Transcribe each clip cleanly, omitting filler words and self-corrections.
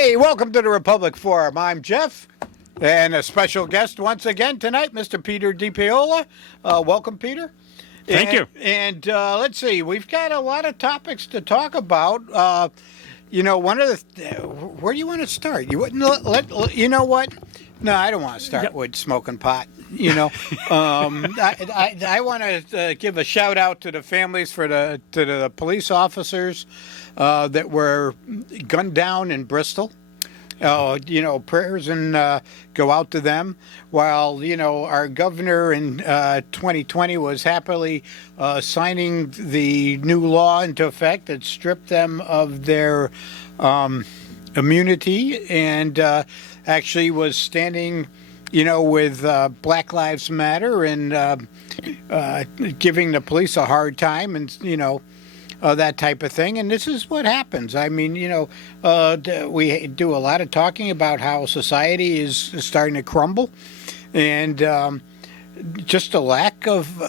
Hey, welcome to the Republic Forum. I'm Jeff, and a special guest once again tonight, Mr. Peter DiPiola. Welcome, Peter. Thank you. And let's see, we've got a lot of topics to talk about. One of the where do you want to start? You wouldn't you know what? No, I don't want to start with smoking pot. I want to give a shout out to the families to the police officers that were gunned down in Bristol. Prayers and go out to them. While our governor in 2020 was happily signing the new law into effect that stripped them of their immunity and actually was standing with Black Lives Matter and giving the police a hard time and, that type of thing. And this is what happens. I mean, we do a lot of talking about how society is starting to crumble and just a lack of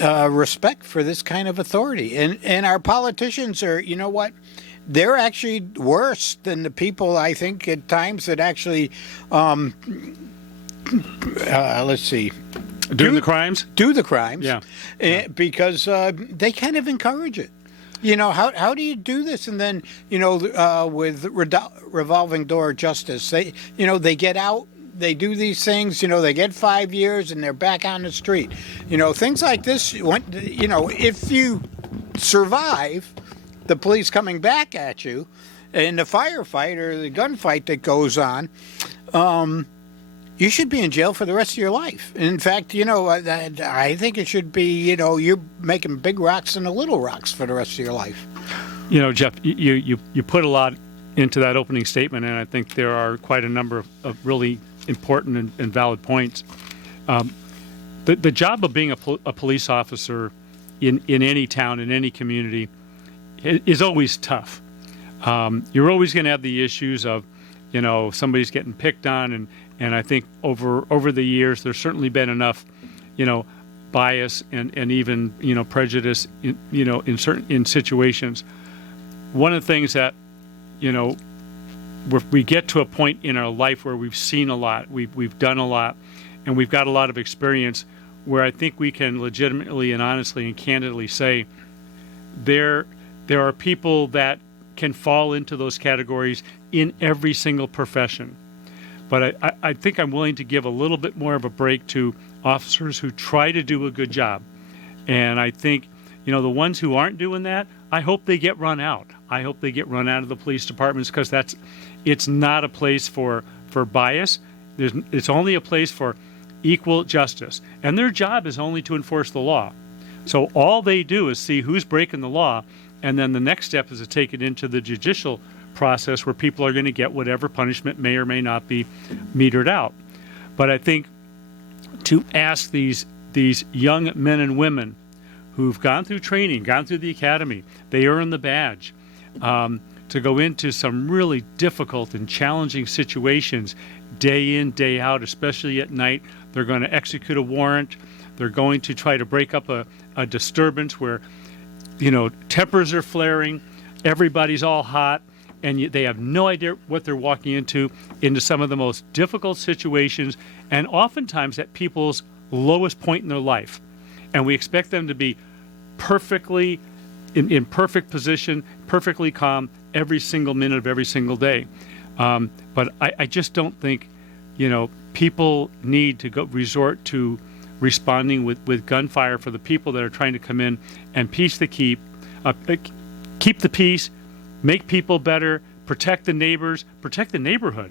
respect for this kind of authority. And our politicians are, they're actually worse than the people, I think, at times that actually let's see. Do the crimes? Do the crimes. Yeah. Because they kind of encourage it. How do you do this? And then, with revolving door justice, they get out, they do these things, they get 5 years and they're back on the street. Things like this, if you survive the police coming back at you and the firefight or the gunfight that goes on, you should be in jail for the rest of your life. In fact, I think it should be, you're making big rocks into little rocks for the rest of your life. Jeff, you put a lot into that opening statement, and I think there are quite a number of really important and valid points. The job of being a police officer in any town, in any community, is always tough. You're always going to have the issues of, somebody's getting picked on, and I think over the years there's certainly been enough, bias and even prejudice in situations. One of the things that we get to a point in our life where we've seen a lot, we've done a lot, and we've got a lot of experience where I think we can legitimately and honestly and candidly say there are people that can fall into those categories in every single profession. But I think I'm willing to give a little bit more of a break to officers who try to do a good job. And I think, the ones who aren't doing that, I hope they get run out. I hope they get run out of the police departments because it's not a place for bias. It's only a place for equal justice. And their job is only to enforce the law. So all they do is see who's breaking the law, and then the next step is to take it into the judicial process where people are going to get whatever punishment may or may not be metered out. But I think to ask these young men and women who've gone through training, gone through the academy, they earn the badge, to go into some really difficult and challenging situations day in, day out, especially at night. They're going to execute a warrant. They're going to try to break up a disturbance where, tempers are flaring, everybody's all hot, and they have no idea what they're walking into some of the most difficult situations, and oftentimes at people's lowest point in their life. And we expect them to be perfectly in perfect position, perfectly calm every single minute of every single day. But I just don't think, people need to resort to responding with gunfire for the people that are trying to come in and keep the peace, make people better, protect the neighbors, protect the neighborhood.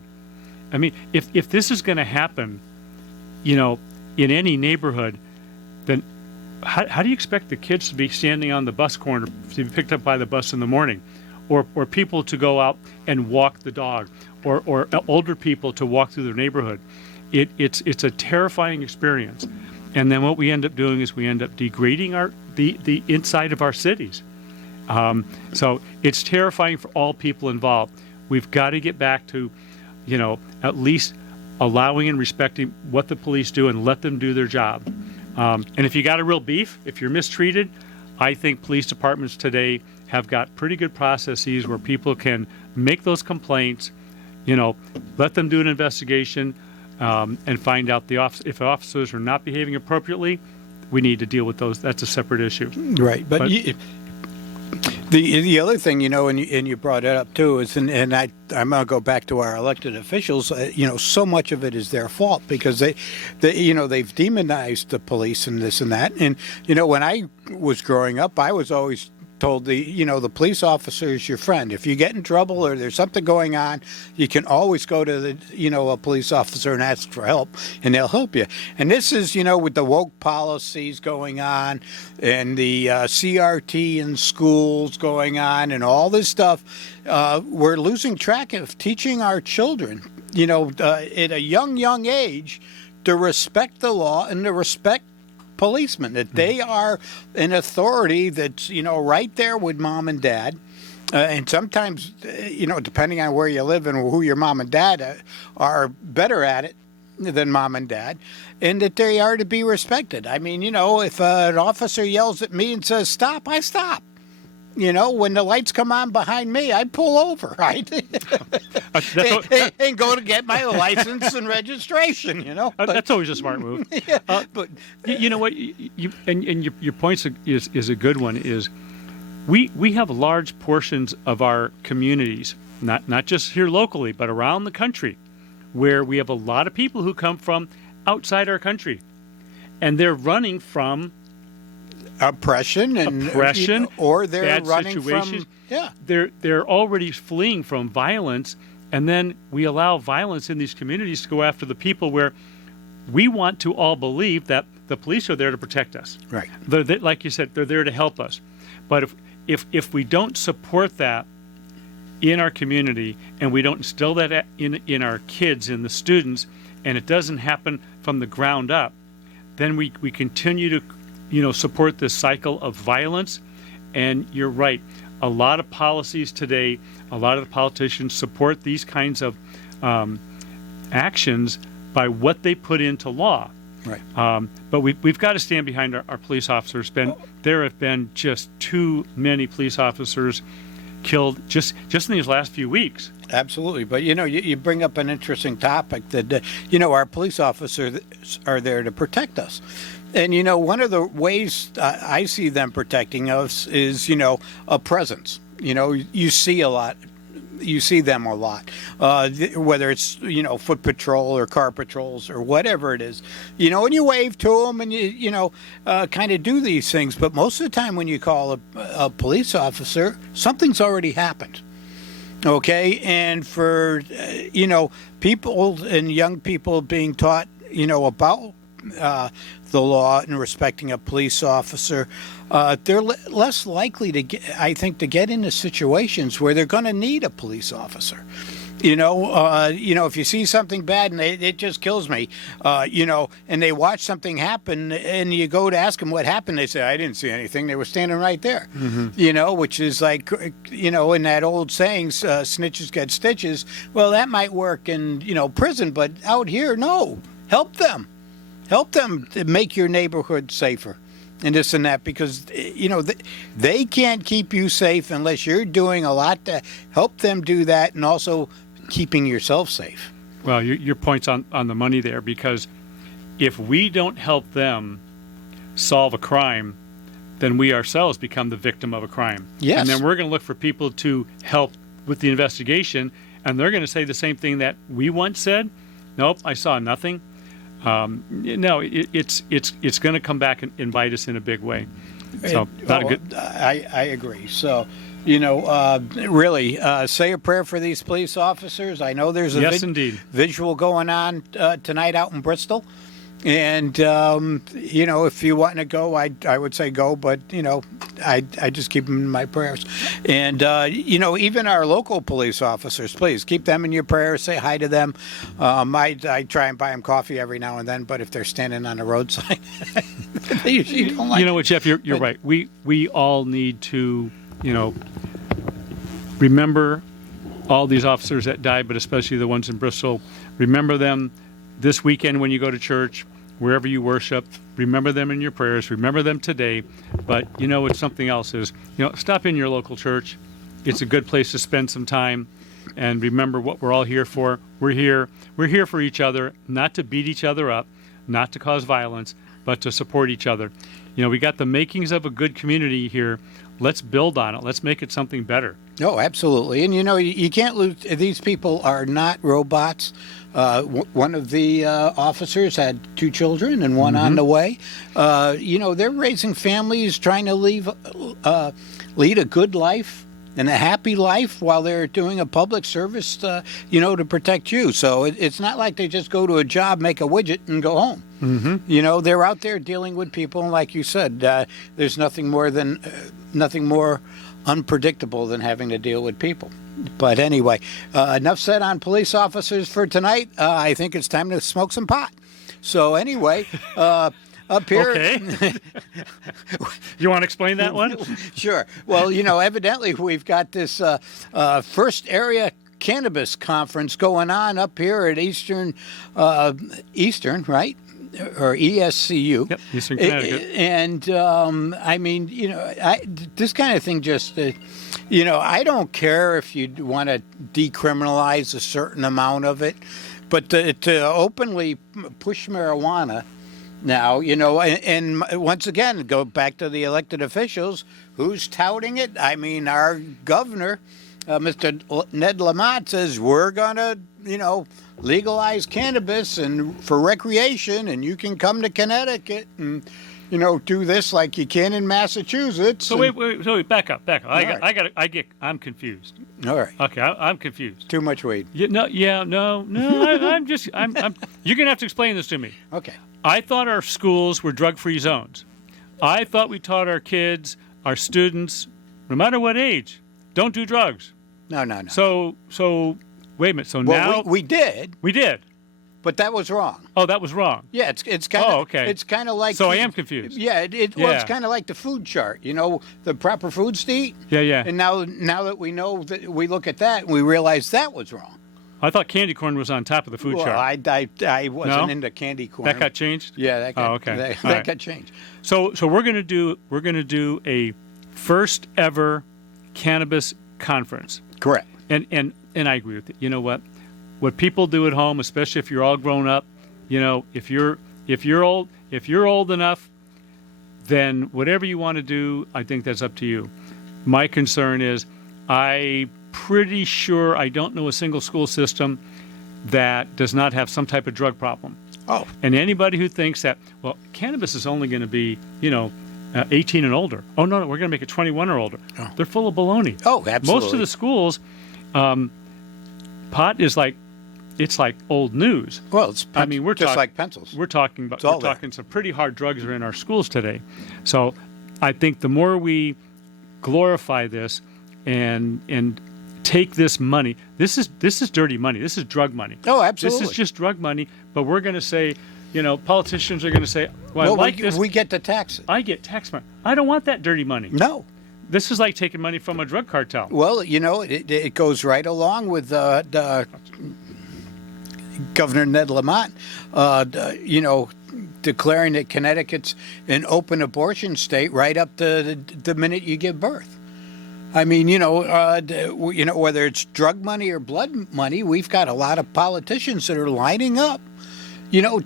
I mean, if this is going to happen, in any neighborhood, then how do you expect the kids to be standing on the bus corner to be picked up by the bus in the morning, or people to go out and walk the dog, or older people to walk through their neighborhood? It's a terrifying experience. And then what we end up doing is we end up degrading the inside of our cities. So it's terrifying for all people involved. We've got to get back to, at least allowing and respecting what the police do and let them do their job. And if you got a real beef, if you're mistreated, I think police departments today have got pretty good processes where people can make those complaints, let them do an investigation and find out if officers are not behaving appropriately. We need to deal with those. That's a separate issue. Right, but the other thing, and you brought it up too, is, and I'm going to go back to our elected officials. So much of it is their fault because they've demonized the police and this and that. And when I was growing up, I was always told the police officer is your friend. If you get in trouble or there's something going on, you can always go to a police officer and ask for help, and they'll help you. And this is, with the woke policies going on and the CRT in schools going on and all this stuff, we're losing track of teaching our children, at a young age, to respect the law and to respect policemen, that they are an authority that's right there with mom and dad, and sometimes depending on where you live and who your mom and dad are better at it than mom and dad, and that they are to be respected. I mean, if an officer yells at me and says stop, I stop. When the lights come on behind me, I pull over, right? and go to get my license and registration, That's always a smart move. But you know what? Your point is a good one, is we have large portions of our communities, not just here locally, but around the country, where we have a lot of people who come from outside our country, and they're running from oppression, or they're bad running situations. from they're already fleeing from violence, and then we allow violence in these communities to go after the people where we want to all believe that the police are there to protect us. Right. Like you said, they're there to help us. But if we don't support that in our community, and we don't instill that in our kids and the students, and it doesn't happen from the ground up, then we continue to support this cycle of violence. And you're right. A lot of policies today, a lot of the politicians support these kinds of actions by what they put into law. Right. But we've got to stand behind our police officers. There have been just too many police officers killed just in these last few weeks. Absolutely. But, you bring up an interesting topic that, our police officers are there to protect us. And, one of the ways I see them protecting us is, a presence. You see a lot. You see them a lot, whether it's, foot patrol or car patrols or whatever it is, and you wave to them and you kind of do these things. But most of the time when you call a police officer, something's already happened. Okay. And for, people and young people being taught, about the law and respecting a police officer, they're less likely to get into situations where they're going to need a police officer. If you see something bad and it just kills me, and they watch something happen and you go to ask them what happened, they say, I didn't see anything. They were standing right there, which is like, in that old saying, snitches get stitches. Well, that might work in, prison, but out here, no. Help them. Help them to make your neighborhood safer and this and that, because, they can't keep you safe unless you're doing a lot to help them do that, and also keeping yourself safe. Well, your point's on the money there, because if we don't help them solve a crime, then we ourselves become the victim of a crime. Yes. And then we're going to look for people to help with the investigation, and they're going to say the same thing that we once said. Nope, I saw nothing. It's going to come back and bite us in a big way. So not a good. I agree. So, really, say a prayer for these police officers. I know there's a indeed. Visual going on tonight out in Bristol. And, if you want to go, I would say go, but, I just keep them in my prayers. And, even our local police officers, please keep them in your prayers. Say hi to them. I try and buy them coffee every now and then, but if they're standing on the roadside, they usually don't like what, Jeff, you're right. We all need to, remember all these officers that died, but especially the ones in Bristol. Remember them this weekend when you go to church, wherever you worship. Remember them in your prayers. Remember them today. But it's something else is, stop in your local church. It's a good place to spend some time. and remember what we're all here for. We're here for each other, not to beat each other up, not to cause violence, but to support each other. You know, we got the makings of a good community here. Let's build on it. Let's make it something better. Oh, absolutely. And, you know, you can't lose. These people are not robots. One of the officers had 2 children and one on the way. You know, they're raising families, trying to lead a good life and a happy life while they're doing a public service, you know, to protect you. So it's not like they just go to a job, make a widget, and go home. Mm-hmm. You know, they're out there dealing with people, and like you said, there's nothing more unpredictable than having to deal with people. But anyway, enough said on police officers for tonight. I think it's time to smoke some pot. So anyway, up here. Okay. You want to explain that one? Sure. Well, you know, evidently we've got this first area cannabis conference going on up here at Eastern, right? Or ESCU. Yep, Eastern Connecticut. And I mean, you know, this kind of thing just, you know, I don't care if you want to decriminalize a certain amount of it, but to openly push marijuana now, you know, and once again, go back to the elected officials, who's touting it? I mean, our governor, Mr. Ned Lamont, says we're going to, you know, legalize cannabis and for recreation, and you can come to Connecticut and, you know, do this like you can in Massachusetts. So wait, back up. I'm confused. All right. Okay, I'm confused. Too much weed. No. You're gonna have to explain this to me. Okay. I thought our schools were drug-free zones. I thought we taught our kids, our students, no matter what age, don't do drugs. No. So wait a minute. So Well, now we did, we did. but that was wrong. Oh, that was wrong. Yeah, it's kind of okay. It's kind of like So I am confused. Yeah, well, it's Yeah. kind of like the food chart. You know, the proper foods to eat. Yeah. And now that we know that, we look at that and we realize that was wrong. I thought candy corn was on top of the food Well, chart. I wasn't No? into candy corn. That got changed. Yeah, that got, okay. that All right. got changed. So we're gonna do a first ever cannabis conference. Correct. And I agree with it. You know what people do at home, especially if you're all grown up, you know, if you're old enough, then whatever you want to do, I think that's up to you. My concern is I'm pretty sure I don't know a single school system that does not have some type of drug problem. Oh, And anybody who thinks that, well, cannabis is only going to be, 18 and older. Oh, no, we're going to make it 21 or older. Oh. They're full of baloney. Oh, absolutely. Most of the schools, pot is it's like old news. well, it's I mean, we're just talk- like pencils. We're talking about all there. some pretty hard drugs are in our schools today. So I think the more we glorify this and take this money, this is dirty money. This is drug money. Oh, absolutely. This is just drug money, but we're going to say, politicians are going to say, well, I like this. we get to tax it. I get tax money. I don't want that dirty money. No. This is like taking money from a drug cartel. Well, you know, it goes right along with the Governor Ned Lamont, declaring that Connecticut's an open abortion state right up to the minute you give birth. I mean, whether it's drug money or blood money, we've got a lot of politicians that are lining up,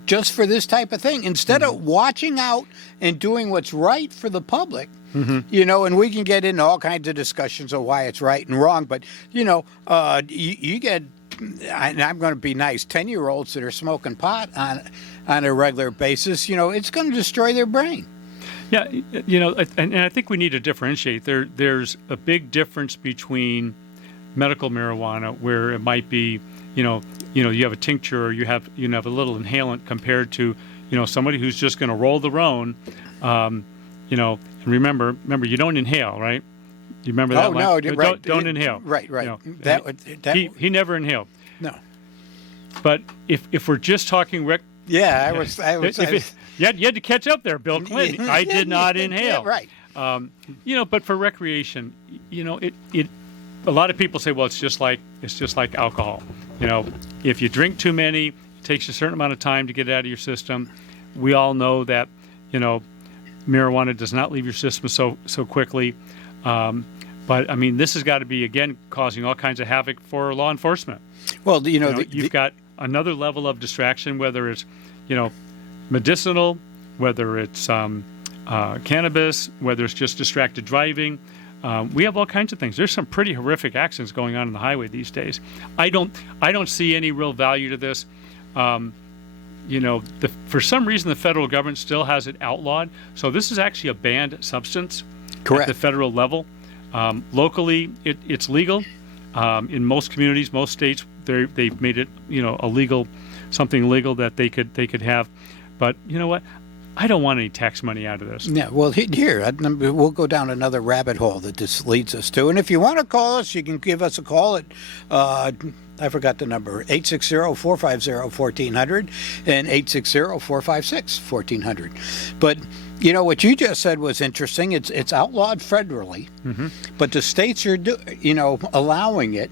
just for this type of thing. Instead of watching out and doing what's right for the public, and we can get into all kinds of discussions of why it's right and wrong, but, you get, and I'm going to be nice, 10-year-olds that are smoking pot on a regular basis, it's going to destroy their brain. Yeah, and I think we need to differentiate. There's a big difference between medical marijuana, where it might be, you have a tincture or you have a little inhalant, compared to, somebody who's just going to roll their own. And remember, you don't inhale, right? You remember that? Oh, line? no, right. Don't inhale. Right. He never inhaled. No. But if we're just talking Yeah, you had to catch up there, Bill Clinton. I did not inhale. Yeah, right. But for recreation, it a lot of people say, well, it's just like alcohol. If you drink too many, it takes a certain amount of time to get it out of your system. We all know that, marijuana does not leave your system so quickly. But I mean, this has got to be, again, causing all kinds of havoc for law enforcement. Well, You've got another level of distraction, whether it's, medicinal, whether it's cannabis, whether it's just distracted driving. We have all kinds of things. There's some pretty horrific accidents going on the highway these days. I don't see any real value to this. For some reason, the federal government still has it outlawed. So this is actually a banned substance correct. at the federal level. Locally, it's legal. In most communities, most states, they've made it, something legal that they could have. But you know what? I don't want any tax money out of this. Yeah, well, here, we'll go down another rabbit hole that this leads us to. And if you want to call us, you can give us a call at, I forgot the number, 860-450-1400 and 860-456-1400. But, what you just said was interesting. It's outlawed federally, but the states are, allowing it.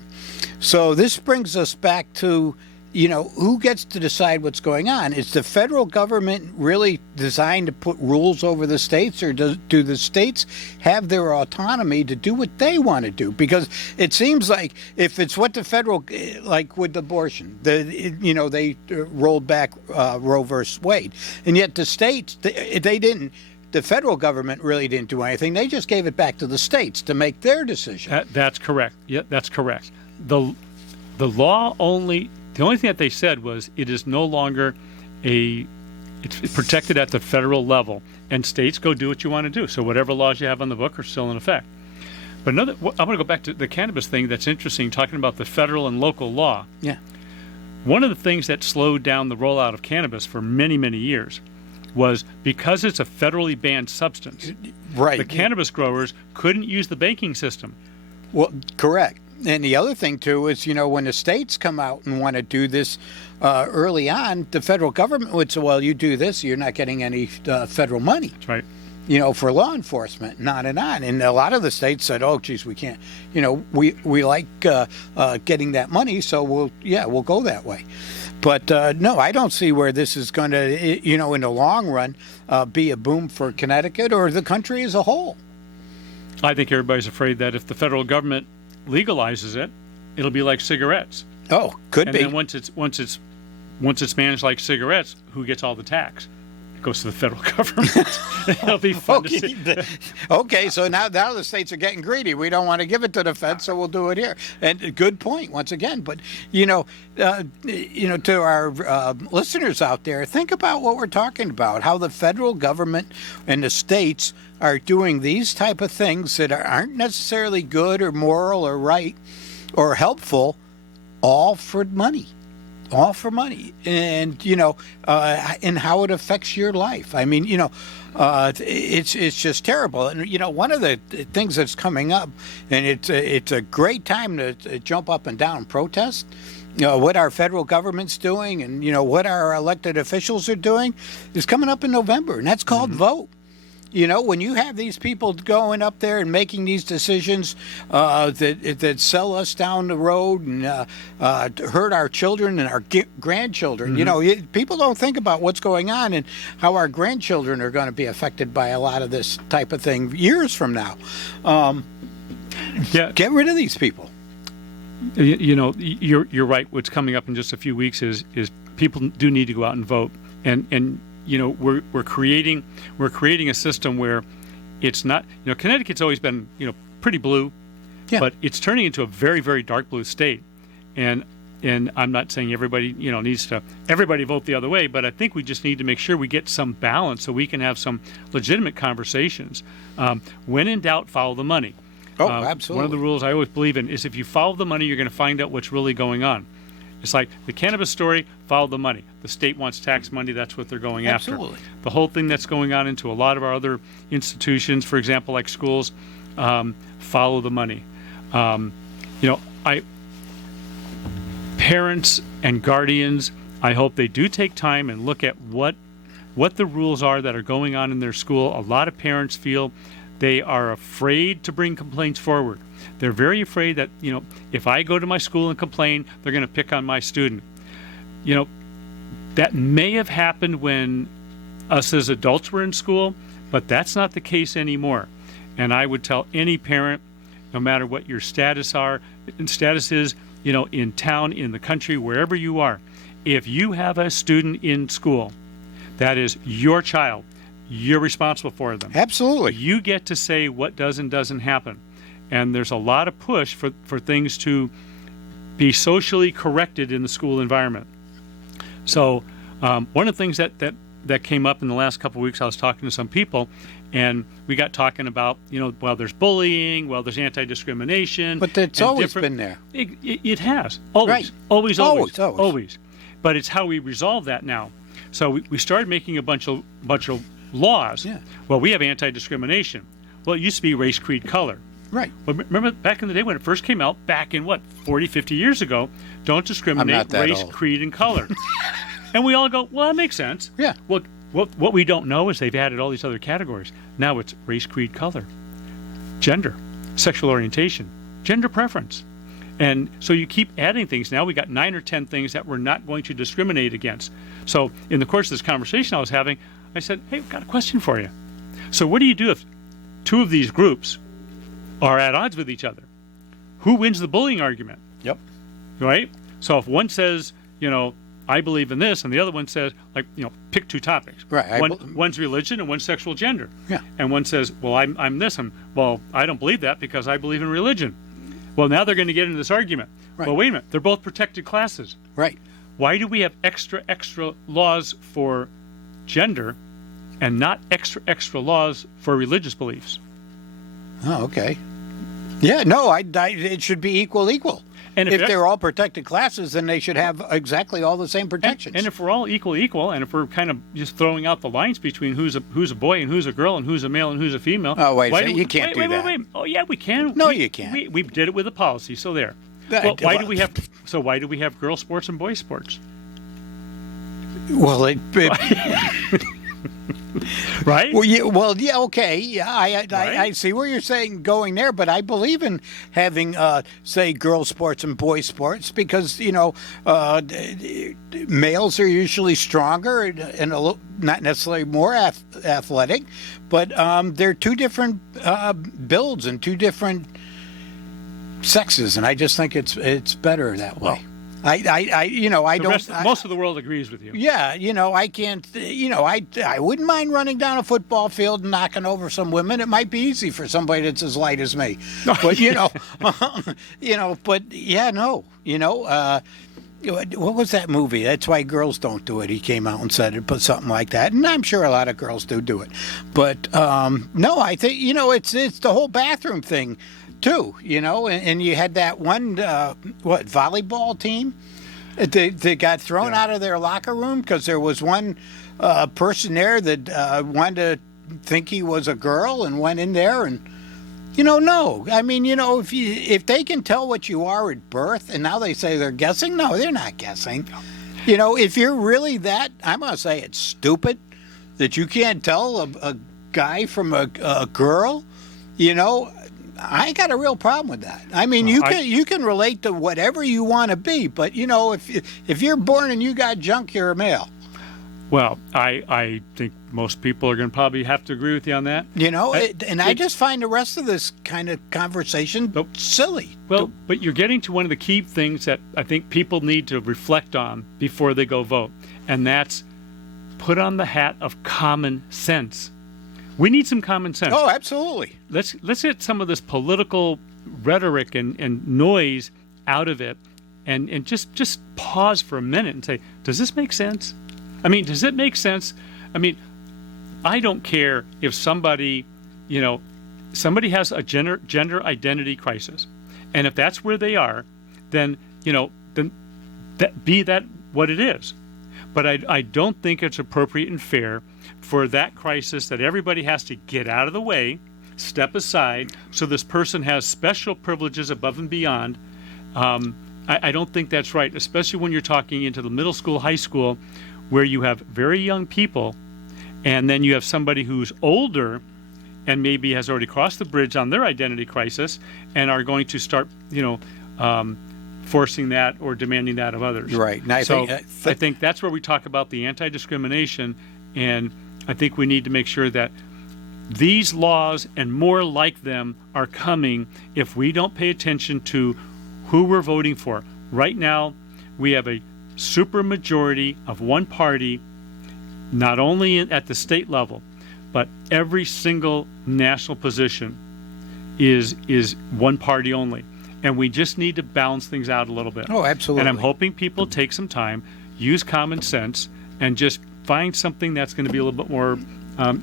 So this brings us back to, who gets to decide what's going on? Is the federal government really designed to put rules over the states, or do the states have their autonomy to do what they want to do? Because it seems like if it's what the federal, like with abortion, they rolled back Roe versus Wade, and yet the states, they didn't. The federal government really didn't do anything. They just gave it back to the states to make their decision. That's correct. Yeah, that's correct. The law only. The only thing that they said was it is no longer it's protected at the federal level, and states go do what you want to do. So whatever laws you have on the book are still in effect. But I'm going to go back to the cannabis thing. That's interesting, talking about the federal and local law. Yeah. One of the things that slowed down the rollout of cannabis for many, many years was because it's a federally banned substance. Right. The cannabis growers couldn't use the banking system. Well, correct. And the other thing, too, is, when the states come out and want to do this early on, the federal government would say, well, you do this, you're not getting any federal money. That's right. For law enforcement, and on and on. And a lot of the states said, oh, geez, we can't, we like getting that money, so we'll go that way. But no, I don't see where this is going to, in the long run, be a boom for Connecticut or the country as a whole. I think everybody's afraid that if the federal government legalizes it, it'll be like cigarettes. Oh, could be. And then once it's managed like cigarettes, who gets all the tax? It goes to the federal government. It'll be fun to see. Okay, so now the states are getting greedy. We don't want to give it to the feds, so we'll do it here. And good point once again. But to our listeners out there, think about what we're talking about. How the federal government and the states are doing these type of things that aren't necessarily good or moral or right or helpful, all for money. All for money, and and how it affects your life. I mean, it's just terrible. And one of the things that's coming up, and it's a great time to jump up and down and protest. What our federal government's doing, and what our elected officials are doing, is coming up in November, and that's called Vote. When you have these people going up there and making these decisions that sell us down the road and hurt our children and our grandchildren, people don't think about what's going on and how our grandchildren are going to be affected by a lot of this type of thing years from now. Get rid of these people. You're right. What's coming up in just a few weeks is people do need to go out and vote, and we're creating a system where it's not, Connecticut's always been, pretty blue, but it's turning into a very, very dark blue state. And I'm not saying everybody, needs to everybody vote the other way, but I think we just need to make sure we get some balance so we can have some legitimate conversations. When in doubt, follow the money. Oh, absolutely. One of the rules I always believe in is if you follow the money, you're going to find out what's really going on. It's like the cannabis story, follow the money. The state wants tax money, that's what they're going Absolutely. after. The whole thing that's going on into a lot of our other institutions, for example, like schools, follow the money. Parents and guardians, I hope they do take time and look at what the rules are that are going on in their school. A lot of parents feel they are afraid to bring complaints forward. They're very afraid that, if I go to my school and complain, they're going to pick on my student. That may have happened when us as adults were in school, but that's not the case anymore. And I would tell any parent, no matter what your status is, in town, in the country, wherever you are. If you have a student in school that is your child, you're responsible for them. Absolutely. You get to say what does and doesn't happen. And there's a lot of push for things to be socially corrected in the school environment. So one of the things that came up in the last couple of weeks, I was talking to some people, and we got talking about, there's bullying, there's anti-discrimination. But it's always been there. It has. Always. Right. Always. But it's how we resolve that now. So we started making a bunch of laws. Yeah. Well, we have anti-discrimination. Well, it used to be race, creed, color. Right. But remember back in the day when it first came out, back in 40, 50 years ago, don't discriminate race, old. creed, and color. And we all go, well, that makes sense. Yeah. Well, what we don't know is they've added all these other categories. Now it's race, creed, color, gender, sexual orientation, gender preference. And so you keep adding things. Now we got 9 or 10 things that we're not going to discriminate against. So in the course of this conversation I was having, I said, hey, I've got a question for you. So what do you do if two of these groups are at odds with each other? Who wins the bullying argument? Yep. Right? So if one says, I believe in this, and the other one says, pick two topics. Right. One's religion and one's sexual gender. Yeah. And one says, well, I'm this. I don't believe that because I believe in religion. Well, now they're going to get into this argument. Right. Well, wait a minute. They're both protected classes. Right. Why do we have extra laws for gender and not extra laws for religious beliefs? Oh, okay. Yeah, no, it should be equal. And if they're all protected classes, then they should have exactly all the same protections. And if we're all equal, and if we're kind of just throwing out the lines between who's a boy and who's a girl and who's a male and who's a female. Oh, wait a second. You can't do that. Wait. Oh, yeah, we can. No, you can't. We did it with a policy, so there. Well, why do we have girl sports and boy sports? Well, right? Yeah, okay. Yeah, I see where you're saying going there, but I believe in having, say, girl sports and boy sports because, males are usually stronger and not necessarily more athletic, but they're two different builds and two different sexes, and I just think it's better that way. Most of the world agrees with you. Yeah, I can't. I wouldn't mind running down a football field and knocking over some women. It might be easy for somebody that's as light as me. But but yeah, no. What was that movie? That's Why Girls Don't Do It. He came out and said it, but something like that. And I'm sure a lot of girls do it. But no, I think it's the whole bathroom thing. Too, and you had that one, volleyball team that got thrown out of their locker room because there was one person there that wanted to think he was a girl and went in there and, no. I mean, if they can tell what you are at birth and now they say they're guessing, no, they're not guessing. If you're really that, I'm going to say it's stupid that you can't tell a guy from a girl, I got a real problem with that. I mean, you can relate to whatever you want to be, but if you're born and you got junk, you're a male. Well, I think most people are going to probably have to agree with you on that. I just find the rest of this kind of conversation silly. Well, but you're getting to one of the key things that I think people need to reflect on before they go vote, and that's put on the hat of common sense. We need some common sense. Oh, absolutely. Let's get some of this political rhetoric and noise out of it and just pause for a minute and say, does this make sense? I mean, does it make sense? I mean, I don't care if somebody has a gender identity crisis. And if that's where they are, then that what it is. But I don't think it's appropriate and fair for that crisis that everybody has to get out of the way, step aside, so this person has special privileges above and beyond. I don't think that's right, especially when you're talking into the middle school, high school, where you have very young people, and then you have somebody who's older and maybe has already crossed the bridge on their identity crisis and are going to start, forcing that or demanding that of others. Right. And I think that's where we talk about the anti-discrimination, and I think we need to make sure that these laws and more like them are coming if we don't pay attention to who we're voting for. Right now, we have a supermajority of one party, not only at the state level, but every single national position is one party only. And we just need to balance things out a little bit. Oh, absolutely. And I'm hoping people take some time, use common sense, and just find something that's going to be a little bit more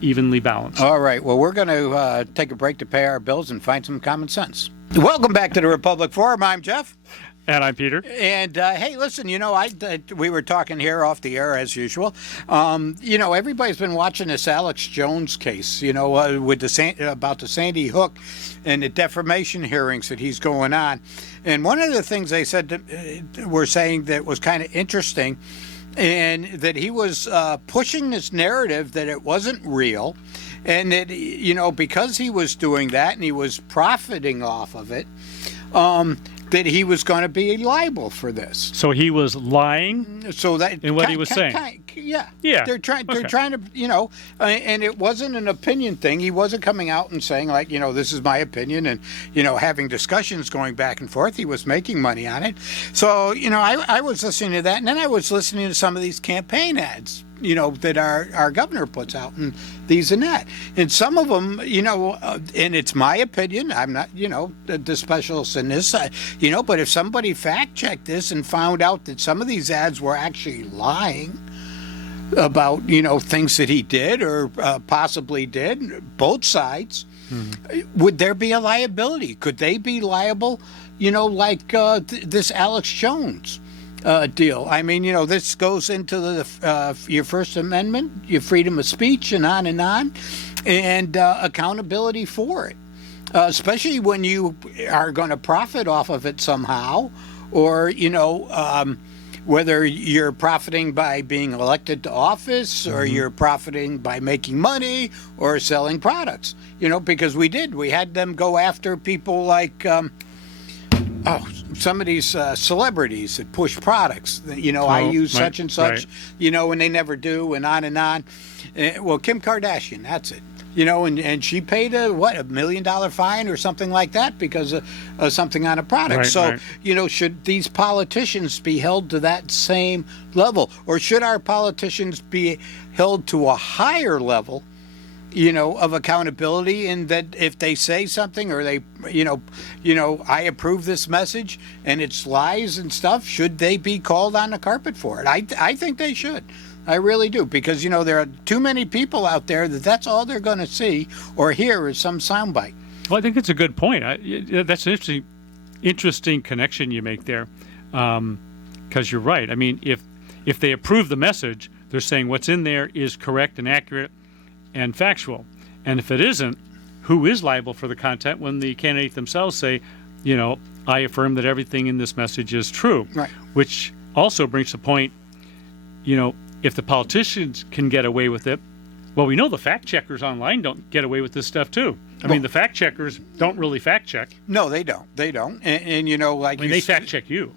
evenly balanced. All right. Well, we're going to take a break to pay our bills and find some common sense. Welcome back to the Republic Forum. I'm Jeff. And I'm Peter. And hey, listen, we were talking here off the air as usual. Everybody's been watching this Alex Jones case, with about the Sandy Hook and the defamation hearings that he's going on. And one of the things they said were saying that was kind of interesting, and that he was pushing this narrative that it wasn't real, and that because he was doing that and he was profiting off of it, that he was going to be liable for this. So he was lying. So that in what he was saying. Yeah. They're Okay. trying to, and it wasn't an opinion thing. He wasn't coming out and saying like, this is my opinion, and having discussions going back and forth. He was making money on it. So I was listening to that, and then I was listening to some of these campaign ads, that our governor puts out, and these and that. And some of them, and it's my opinion, I'm not, the specialist in this, but if somebody fact checked this and found out that some of these ads were actually lying about, things that he did or possibly did, both sides, would there be a liability? Could they be liable, like this Alex Jones deal? I mean, this goes into your First Amendment, your freedom of speech, and on, and accountability for it, especially when you are going to profit off of it somehow, or whether you're profiting by being elected to office, or you're profiting by making money or selling products. Because we had them go after people like some of these celebrities that push products. I use such and such, and they never do, and on and on. Well, Kim Kardashian, that's it. And she paid a $1 million fine or something like that because of something on a product. Should these politicians be held to that same level, or should our politicians be held to a higher level, of accountability, and that if they say something or they, I approve this message and it's lies and stuff, should they be called on the carpet for it? I think they should. I really do, because there are too many people out there that's all they're going to see or hear is some soundbite. Well, I think it's a good point. That's an interesting connection you make there, because you're right. I mean, if they approve the message, they're saying what's in there is correct and accurate and factual. And if it isn't, who is liable for the content when the candidate themselves say, I affirm that everything in this message is true? Right. Which also brings the point, if the politicians can get away with it, well, we know the fact checkers online don't get away with this stuff too. I mean, the fact checkers don't really fact check. No, they don't. And they fact check you,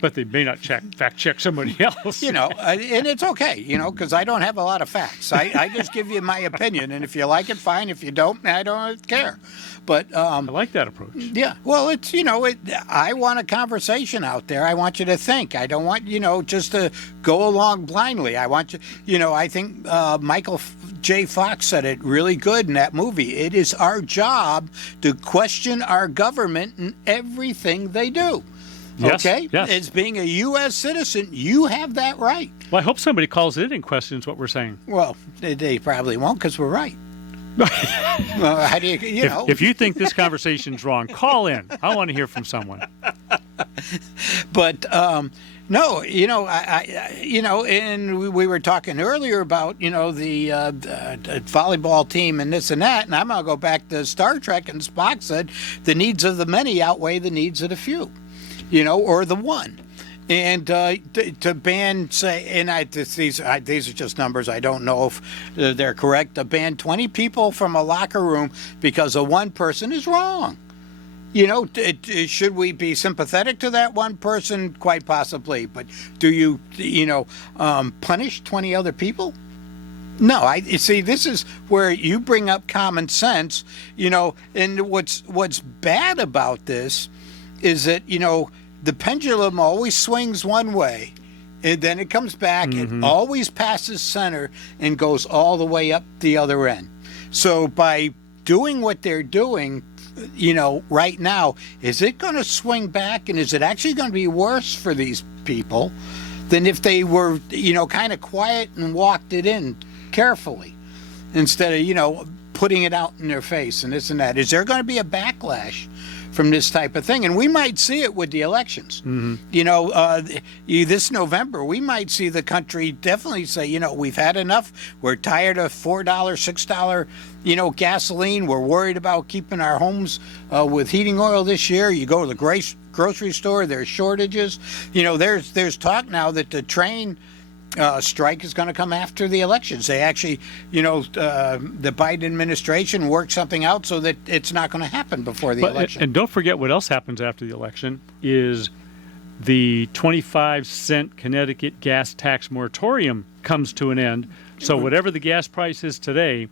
but they may not fact check somebody else. And it's okay, because I don't have a lot of facts. I just give you my opinion, and if you like it, fine. If you don't, I don't care. But I like that approach. Yeah. Well, it's I want a conversation out there. I want you to think. I don't want just to go along blindly. I want you. I think Michael J. Fox said it really good in that movie. It is our job to question our government in everything they do. Yes, okay? Yes. As being a U.S. citizen, you have that right. Well, I hope somebody calls it and questions what we're saying. Well, they probably won't, because we're right. How do If you think this conversation's wrong, call in. I want to hear from someone. But no, and we were talking earlier about the volleyball team and this and that, and I'm gonna go back to Star Trek, and Spock said the needs of the many outweigh the needs of the few, or the one. And to ban, say, and these are just numbers. I don't know if they're correct. To ban 20 people from a locker room because of one person is wrong. Should we be sympathetic to that one person? Quite possibly. But do you, punish 20 other people? No, you see, this is where you bring up common sense, and what's bad about this is that, the pendulum always swings one way, and then it comes back, it always passes center and goes all the way up the other end. So by doing what they're doing, right now, is it going to swing back, and is it actually going to be worse for these people than if they were, kind of quiet and walked it in carefully instead of, putting it out in their face and this and that? Is there going to be a backlash from this type of thing? And we might see it with the elections. This November, we might see the country definitely say, we've had enough. We're tired of $4, $6, gasoline. We're worried about keeping our homes with heating oil this year. You go to the grocery store, there's shortages. There's talk now that the train strike is going to come after the elections. They actually, the Biden administration worked something out so that it's not going to happen before the election. And don't forget what else happens after the election is the 25-cent Connecticut gas tax moratorium comes to an end. So whatever the gas price is today,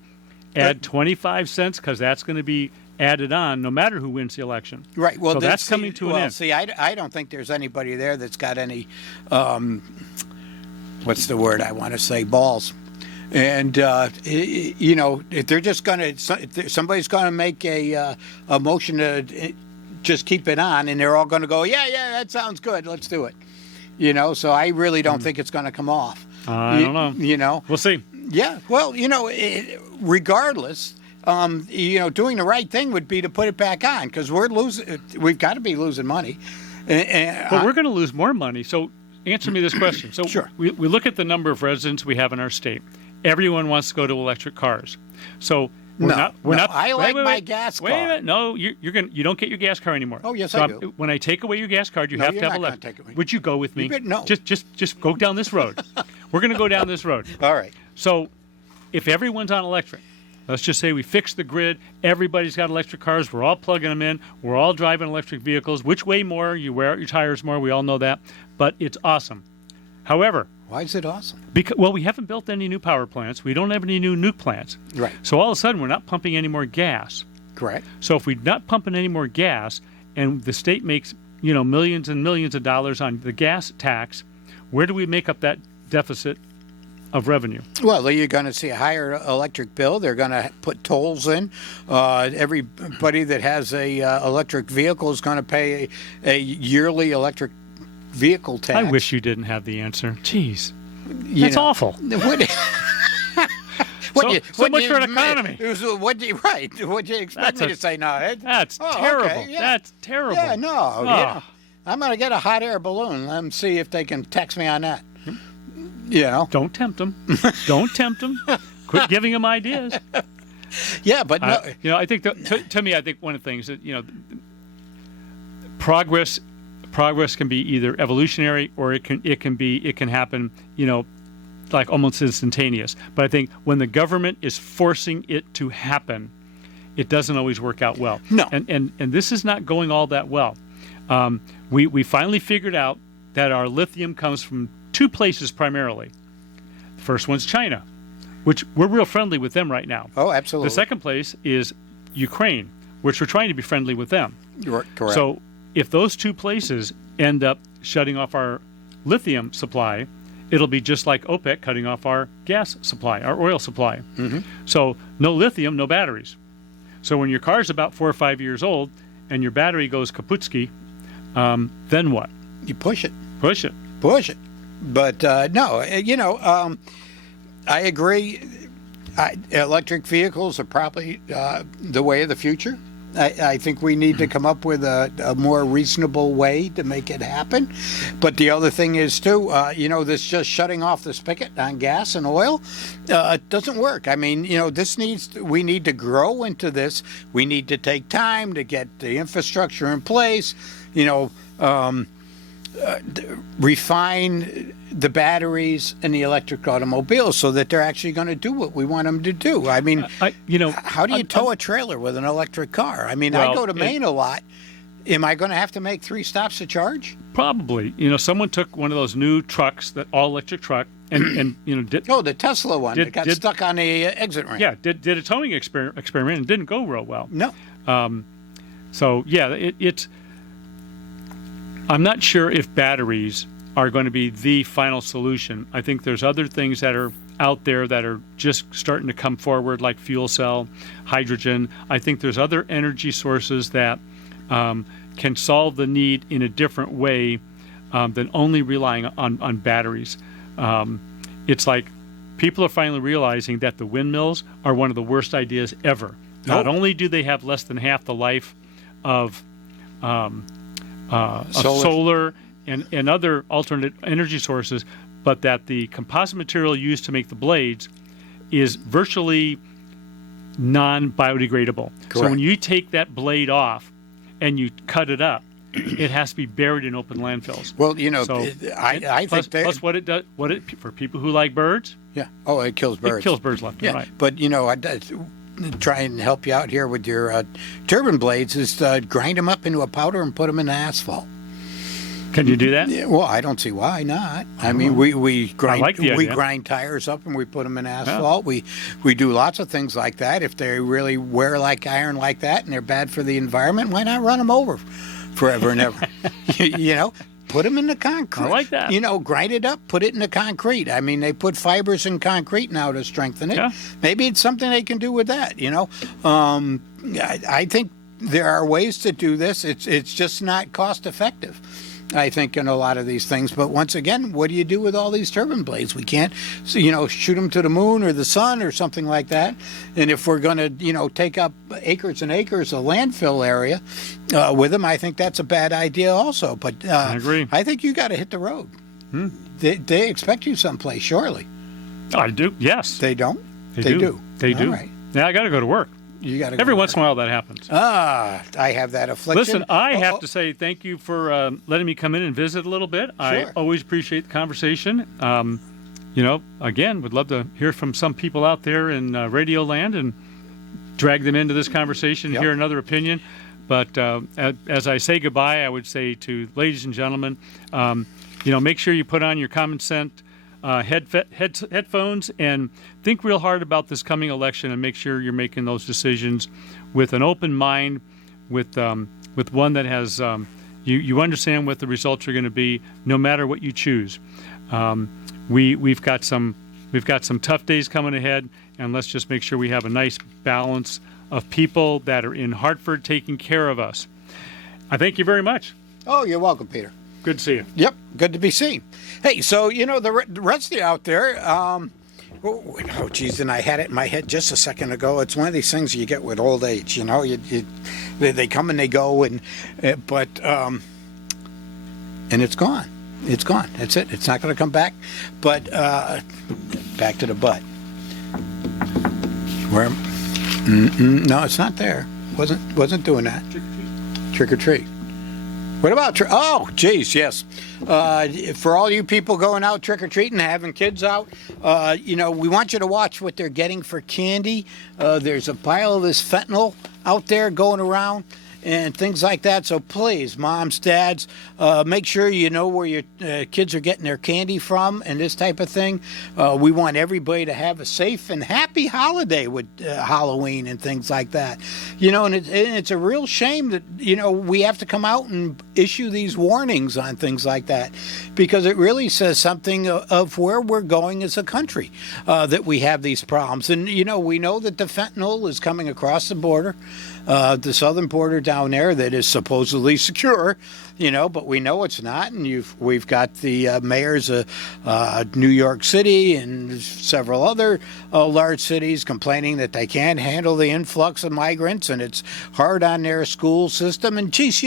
add 25 cents because that's going to be added on no matter who wins the election. Right. Well, so that's coming to an end. See, I don't think there's anybody there that's got any what's the word I want to say, balls. And, if they're just going to, somebody's going to make a motion to just keep it on, and they're all going to go, yeah, that sounds good, let's do it. So I really don't think it's going to come off. I don't know. We'll see. Yeah, well, regardless, doing the right thing would be to put it back on because we've got to be losing money. But we're going to lose more money. So answer me this question. So sure. we look at the number of residents we have in our state. Everyone wants to go to electric cars. So we're not. I like my gas car. Wait a minute. No, you don't get your gas car anymore. Oh yes, so I do. When I take away your gas card, you have to have electric. Would you go with me? No. Just go down this road. We're going to go down this road. All right. So if everyone's on electric, let's just say we fix the grid. Everybody's got electric cars. We're all plugging them in. We're all driving electric vehicles. Which way more? You wear out your tires more. We all know that. But it's awesome. However, why is it awesome? Because we haven't built any new power plants. We don't have any new nuke plants. Right. So all of a sudden, we're not pumping any more gas. Correct. So if we're not pumping any more gas, and the state makes millions and millions of dollars on the gas tax, where do we make up that deficit of revenue? Well, you're going to see a higher electric bill. They're going to put tolls in. Everybody that has a electric vehicle is going to pay a yearly electric vehicle tax. I wish you didn't have the answer. Jeez, that's awful. So much for an economy. What do you expect me to say? No, that's terrible. Okay, yeah. That's terrible. Yeah, no. I'm going to get a hot air balloon. Let them see if they can text me on that. Don't tempt them. Don't tempt them. Quit giving them ideas. Yeah, but no. I think to me, I think one of the things that progress can be either evolutionary or it can happen, like almost instantaneous. But I think when the government is forcing it to happen, it doesn't always work out well. No. And this is not going all that well. We finally figured out that our lithium comes from two places primarily. The first one's China, which we're real friendly with them right now. Oh, absolutely. The second place is Ukraine, which we're trying to be friendly with them. You're correct. So if those two places end up shutting off our lithium supply, it'll be just like OPEC cutting off our gas supply, our oil supply. Mm-hmm. So no lithium, no batteries. So when your car's about 4 or 5 years old and your battery goes kaputski, then what? You push it. Push it. But no, I agree. Electric vehicles are probably the way of the future. I think we need to come up with a more reasonable way to make it happen. But the other thing is, too, this just shutting off the spigot on gas and oil doesn't work. I mean, we need to grow into this. We need to take time to get the infrastructure in place, refine the batteries and the electric automobiles so that they're actually going to do what we want them to do. I mean, how do you tow a trailer with an electric car? I mean, I go to Maine a lot, am I going to have to make 3 stops to charge? Probably. Someone took one of those new trucks, that all electric truck, and did Oh, the Tesla one that got did- stuck on the exit ramp. yeah did a towing experiment and didn't go real well. No. So yeah, it's. I'm not sure if batteries are going to be the final solution. I think there's other things that are out there that are just starting to come forward, like fuel cell, hydrogen. I think there's other energy sources that can solve the need in a different way than only relying on batteries. It's like people are finally realizing that the windmills are one of the worst ideas ever. Not only do they have less than half the life of solar and other alternate energy sources, but that the composite material used to make the blades is virtually non-biodegradable. So when you take that blade off and you cut it up, it has to be buried in open landfills. Well, I plus, think plus what it does, for people who like birds, yeah. Oh, it kills birds. it kills birds left Yeah, and right. but I try and help you out here with your turbine blades is grind them up into a powder and put them in the asphalt. Can you do that? Yeah, well, I don't see why not. I mean, we grind like the we idea. grind tires up and we put them in asphalt. We do lots of things like that. If they really wear like iron like that and they're bad for the environment, why not run them over forever and ever? Put them in the concrete. I like that. Grind it up, put it in the concrete. I mean, they put fibers in concrete now to strengthen it. Yeah. Maybe it's something they can do with that. I think there are ways to do this. It's just not cost effective, I think, in a lot of these things. But once again, what do you do with all these turbine blades? We can't, shoot them to the moon or the sun or something like that. And if we're going to, take up acres and acres of landfill area with them, I think that's a bad idea also. But I agree. I think you got to hit the road. They expect you someplace, surely. I do. Yes, They don't? They do. They do. All right. Yeah, I got to go to work. You got to Every once in a while that happens. I have that affliction. Listen, I have to say thank you for letting me come in and visit a little bit. I Sure. always appreciate the conversation. Again, would love to hear from some people out there in Radio Land and drag them into this conversation and hear another opinion. But as I say goodbye, I would say to ladies and gentlemen, make sure you put on your common sense headphones and think real hard about this coming election and make sure you're making those decisions with an open mind, with one that has you understand what the results are going to be, no matter what you choose. We've got some tough days coming ahead, and let's just make sure we have a nice balance of people that are in Hartford taking care of us. I thank you very much. Oh, you're welcome, Peter. Good to see you. Yep, good to be seen. Hey, so the rest of you out there, geez, and I had it in my head just a second ago. It's one of these things you get with old age. They come and they go, and it's gone. It's gone. That's it. It's not going to come back. But back to the butt. Where? No, it's not there. Wasn't doing that. Trick or treat. What about oh, geez, yes. For all you people going out trick-or-treating, having kids out, we want you to watch what they're getting for candy. There's a pile of this fentanyl out there going around and things like that. So please, moms, dads, make sure you know where your kids are getting their candy from and this type of thing. We want everybody to have a safe and happy holiday with Halloween and things like that. And it's a real shame that, we have to come out and issue these warnings on things like that, because it really says something of where we're going as a country, that we have these problems. And, we know that the fentanyl is coming across the border. The southern border down there that is supposedly secure, but we know it's not. And we've got the mayors of New York City and several other large cities complaining that they can't handle the influx of migrants and it's hard on their school system. And geez,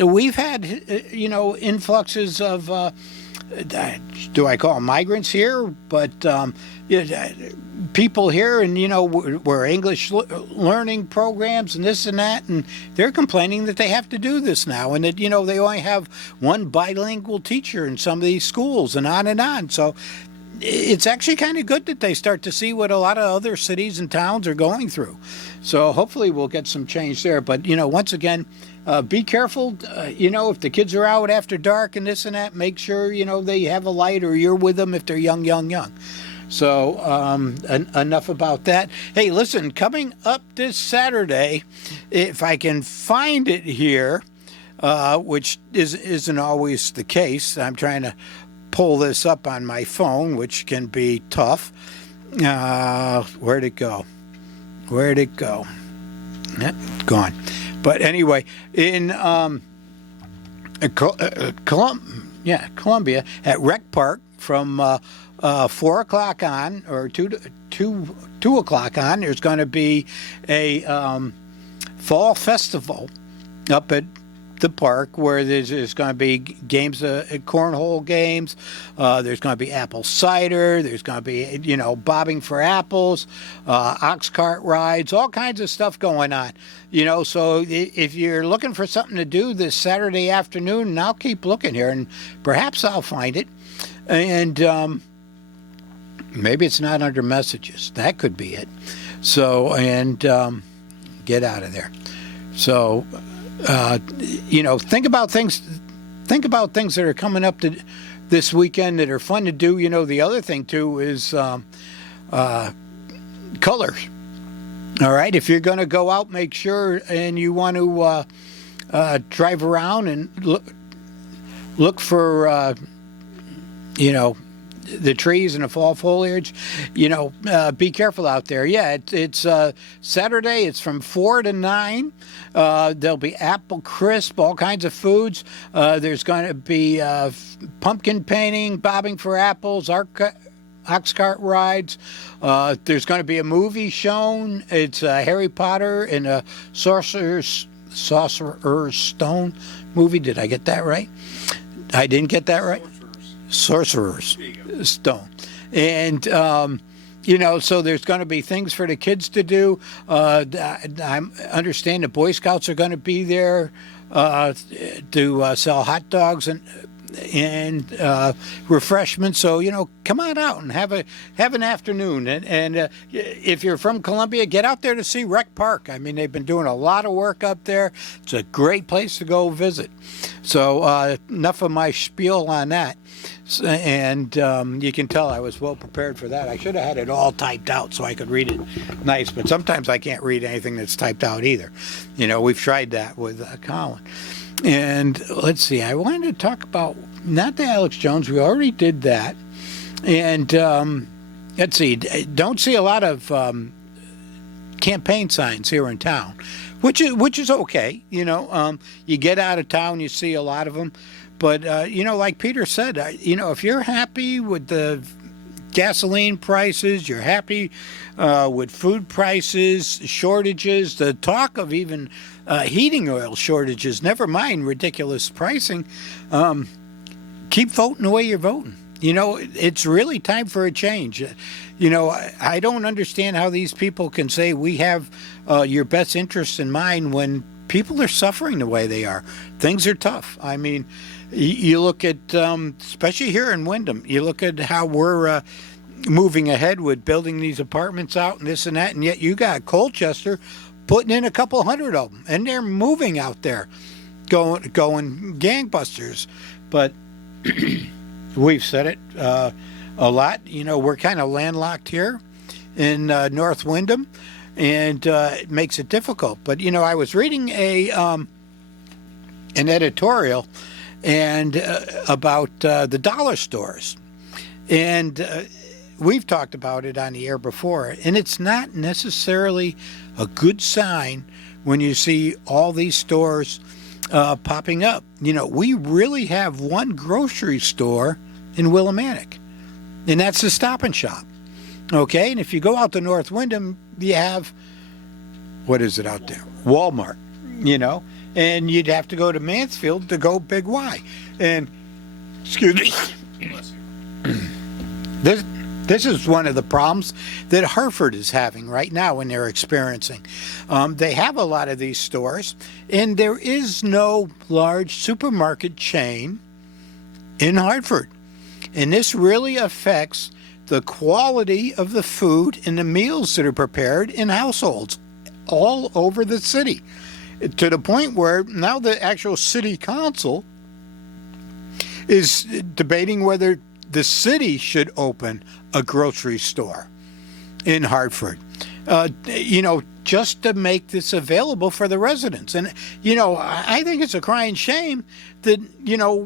we've had, influxes of, do I call them migrants here? But people here, and we're English learning programs and this and that, and they're complaining that they have to do this now, and that they only have one bilingual teacher in some of these schools, and on and on. So it's actually kind of good that they start to see what a lot of other cities and towns are going through. So hopefully we'll get some change there. But once again, Be careful, if the kids are out after dark and this and that, make sure, they have a light or you're with them if they're young. So enough about that. Hey, listen, coming up this Saturday, if I can find it here, which isn't always the case. I'm trying to pull this up on my phone, which can be tough. Where'd it go? Gone. But anyway, in Columbia at Rec Park from 4 o'clock on, or 2 o'clock on, there's going to be a fall festival up at the park where there's going to be games, cornhole games. There's going to be apple cider. There's going to be, bobbing for apples, ox cart rides, all kinds of stuff going on. So if you're looking for something to do this Saturday afternoon, and I'll keep looking here, and perhaps I'll find it. And maybe it's not under messages. That could be it. So, and get out of there. So, think about things that are coming up this weekend that are fun to do. The other thing too is colors. All right, if you're going to go out, make sure and you want to drive around and look for the trees and the fall foliage, be careful out there. Yeah, it's Saturday. It's from 4 to 9. There'll be apple crisp, all kinds of foods. There's going to be pumpkin painting, bobbing for apples, ox cart rides. There's going to be a movie shown. It's Harry Potter and a Sorcerer's Stone movie. Did I get that right? I didn't get that right. Sorcerer's Stone. And, so there's going to be things for the kids to do. I understand the Boy Scouts are going to be there to sell hot dogs and refreshments. So, come on out and have an afternoon. And if you're from Columbia, get out there to see Rec Park. I mean, they've been doing a lot of work up there. It's a great place to go visit. So enough of my spiel on that. And you can tell I was well prepared for that. I should have had it all typed out so I could read it nice, but sometimes I can't read anything that's typed out either. We've tried that with Colin. And let's see, I wanted to talk about, not the Alex Jones, we already did that. And let's see, don't see a lot of campaign signs here in town, which is okay. You get out of town, you see a lot of them. But, like Peter said, if you're happy with the gasoline prices, you're happy with food prices, shortages, the talk of even heating oil shortages, never mind ridiculous pricing, keep voting the way you're voting. It's really time for a change. I don't understand how these people can say we have your best interests in mind when people are suffering the way they are. Things are tough. I mean, you look at, especially here in Windham, you look at how we're moving ahead with building these apartments out and this and that, and yet you got Colchester putting in a couple hundred of them, and they're moving out there, going gangbusters. But we've said it a lot. We're kind of landlocked here in North Windham, and it makes it difficult. But I was reading an editorial and about the dollar stores, and we've talked about it on the air before, and it's not necessarily a good sign when you see all these stores popping up. We really have one grocery store in Willimantic, and that's the Stop and Shop. Okay, and if you go out to North Windham, you have, what is it out there? Walmart, and you'd have to go to Mansfield to go Big Y. And, excuse me, this is one of the problems that Hartford is having right now when they're experiencing. They have a lot of these stores, and there is no large supermarket chain in Hartford. And this really affects the quality of the food and the meals that are prepared in households all over the city. to the point where now the actual city council is debating whether the city should open a grocery store in Hartford. Just to make this available for the residents. And, I think it's a crying shame that,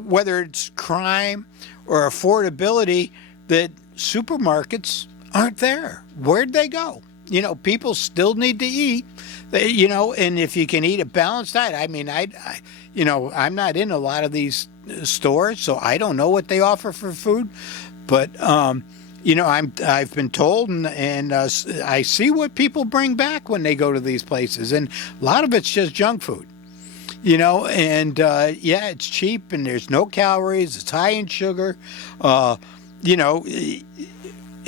whether it's crime or affordability, that supermarkets aren't there. Where'd they go? People still need to eat, and if you can eat a balanced diet, I mean, I'm not in a lot of these stores, so I don't know what they offer for food, but, I've been told, and I see what people bring back when they go to these places, and a lot of it's just junk food, and it's cheap, and there's no calories, it's high in sugar,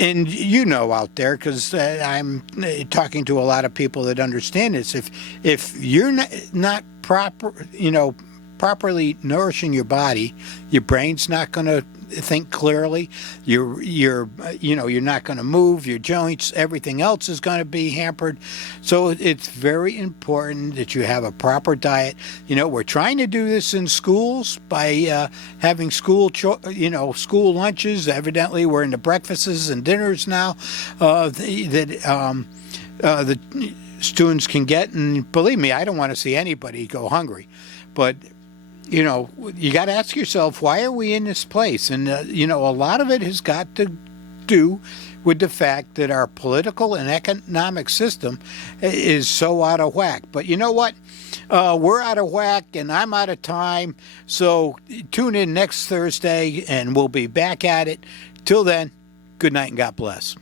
and out there, because I'm talking to a lot of people that understand this. If you're not properly nourishing your body, your brain's not going to think clearly. You're not going to move. Your joints, everything else is going to be hampered. So it's very important that you have a proper diet. We're trying to do this in schools by having school lunches. Evidently, we're into breakfasts and dinners now that the students can get. And believe me, I don't want to see anybody go hungry, but you got to ask yourself, why are we in this place? And, a lot of it has got to do with the fact that our political and economic system is so out of whack. But you know what? We're out of whack, and I'm out of time. So tune in next Thursday, and we'll be back at it. Till then, good night and God bless.